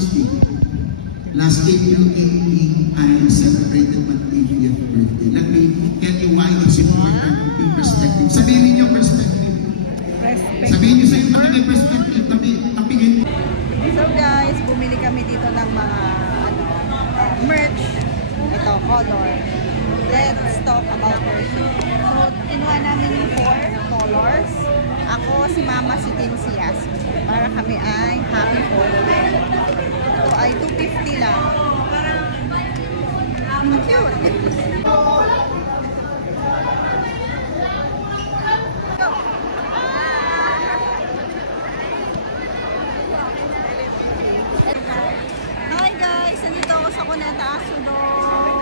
Last April 18, I celebrated my 80th birthday. Let me tell you why it's important yung perspective. Sabihin niyo perspective. Sabihin niyo sa'yo kami may perspective. Tapigin mo. So guys, bumili kami dito ng mga merch. Ito, color. Let's talk about worship. So, kinuha namin yung 4 colors. Ako, si Mama, si Tim, si Yasmin. Para kami ay happy for them. Ito ay 250 lang. Cute! Hi guys! Nandito ako sa Cuneta Asudong.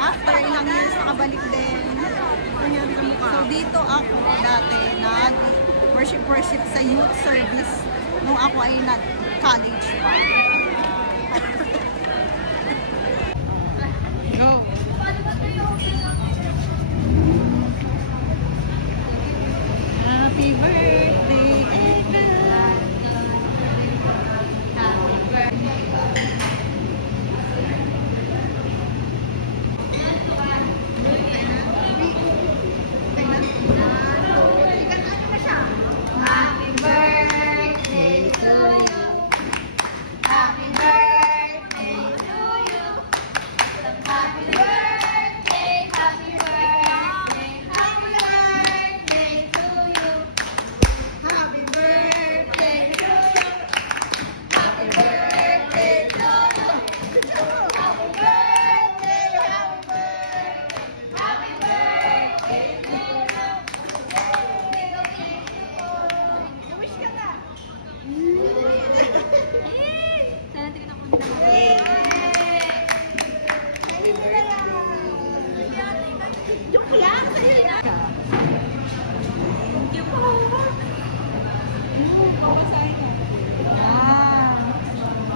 After ilang years, nakabalik din. So dito ako dati nag-worship sa youth service nung ako ay nag-college pa. Go! Happy birthday, Edna!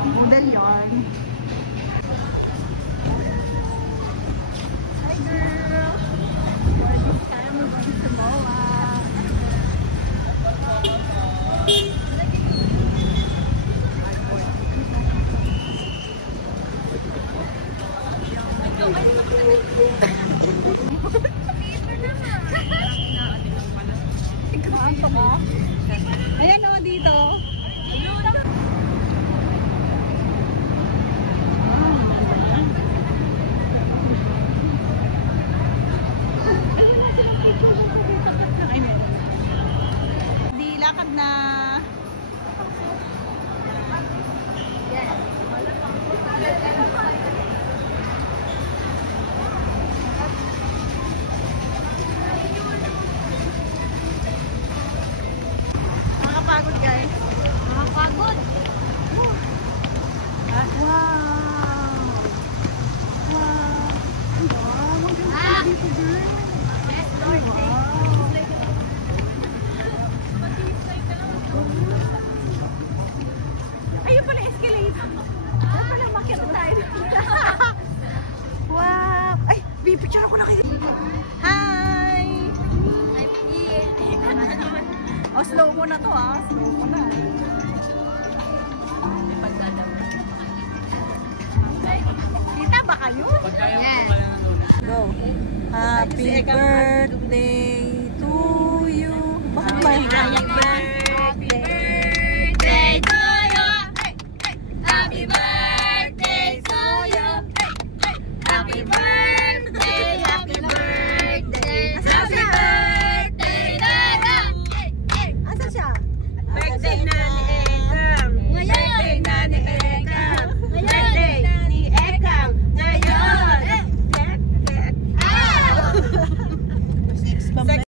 Model yarn. Hi girl! For this time we're going to Moa. Ayan o, dito. Di lakad na. Nakakapagod guys. Nakakapagod. Wow. Wow. Wow. Maganda dito girl. Ayun pala escalator. Ayun pala makit tayo. Wow. Ay, picture ako na kayo. Hi. O, slow mo na to ha. Slow mo na. Kita ba kayo? Yes. Go. Happy birthday